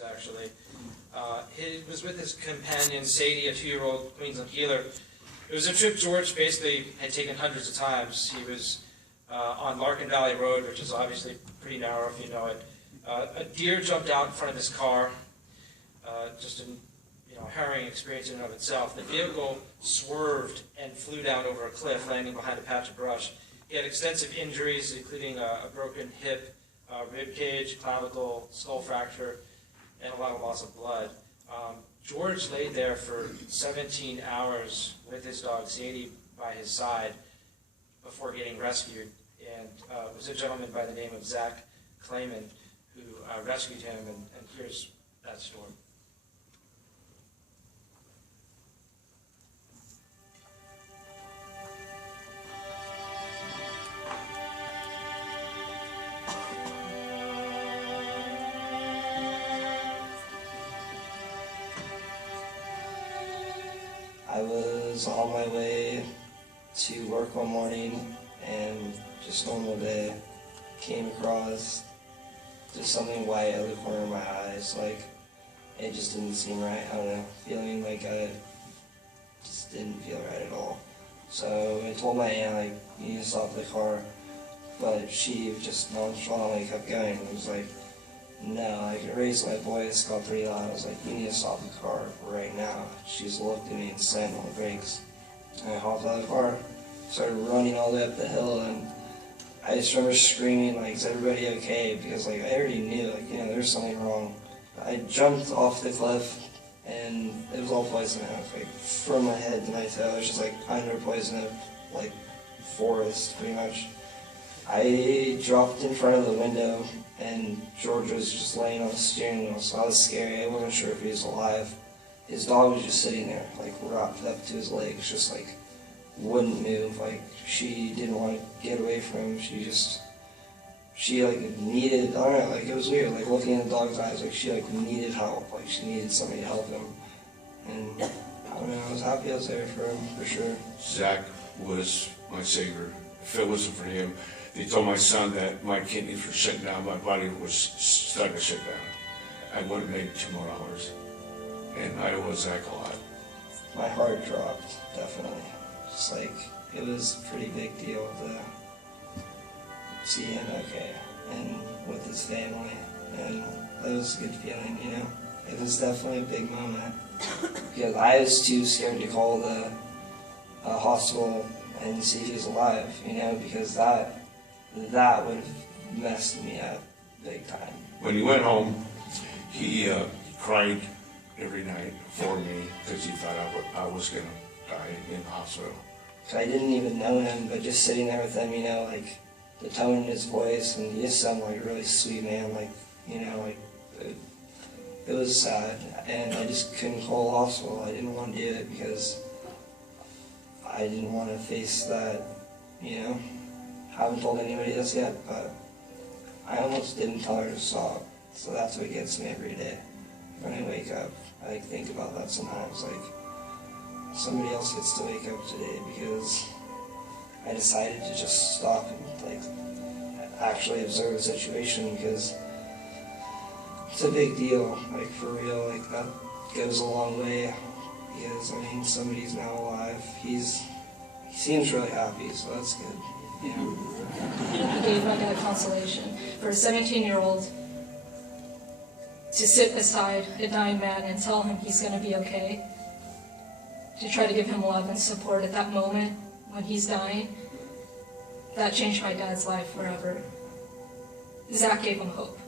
Actually. He was with his companion, Sadie, a 2-year-old Queensland Heeler. It was a trip George basically had taken hundreds of times. He was on Larkin Valley Road, which is obviously pretty narrow if you know it. A deer jumped out in front of his car, just a harrowing experience in and of itself. The vehicle swerved and flew down over a cliff, landing behind a patch of brush. He had extensive injuries, including a broken hip, rib cage, clavicle, skull fracture, and a lot of loss of blood. George laid there for 17 hours with his dog Sadie by his side before getting rescued, and it was a gentleman by the name of Zac Clayman who rescued him, and here's that story. I was on my way to work one morning, and just normal day, came across just something white out of the corner of my eyes. Like, it just didn't seem right. I don't know, feeling like I just didn't feel right at all. So I told my aunt, like, you need to stop the car, but she just nonchalantly kept going. It was like, no, I raised my voice, got pretty loud. I was like, you need to stop the car right now. She just looked at me and slammed on the brakes. And I hopped out of the car, started running all the way up the hill, and I just remember screaming, like, is everybody okay? Because, like, I already knew, like, there's something wrong. I jumped off the cliff, and it was all poison oak. Like, from my head to my toe, it was just, like, under poison oak, like, forest, pretty much. I dropped in front of the window, and George was just laying on the steering wheel, so I was scary. I wasn't sure if he was alive. His dog was just sitting there, like, wrapped up to his legs, just, like, wouldn't move. Like, she didn't want to get away from him. She like, needed, I don't know, like, it was weird, like, looking in the dog's eyes, like, she, like, needed help. Like, she needed somebody to help him. And, I don't know, I was happy I was there for him, for sure. Zac was my savior. If it wasn't for him, they told my son that my kidneys were shutting down, my body was starting to shut down. I would have made 2 more hours. And I owe Zac a lot. My heart dropped, definitely. Just like, it was a pretty big deal to see him okay, and with his family, and that was a good feeling, It was definitely a big moment, because I was too scared to call the hospital and see if he was alive, because that would have messed me up big time. When he went home, he cried every night for me because he thought I was going to die in the hospital. I didn't even know him, but just sitting there with him, like the tone in his voice, and he just sounded like a really sweet man, like, it was sad, and I just couldn't call the hospital. I didn't want to do it because I didn't want to face that, I haven't told anybody this yet, but I almost didn't tell her to stop, so that's what gets me every day. When I wake up, I think about that sometimes, like, somebody else gets to wake up today because I decided to just stop and, like, actually observe the situation, because it's a big deal, like, for real. Like, that goes a long way, because, somebody's now alive. He seems really happy, so that's good, He gave like a consolation for a 17-year-old to sit beside a dying man and tell him he's going to be okay, to try to give him love and support at that moment when he's dying. That changed my dad's life forever. Zac gave him hope.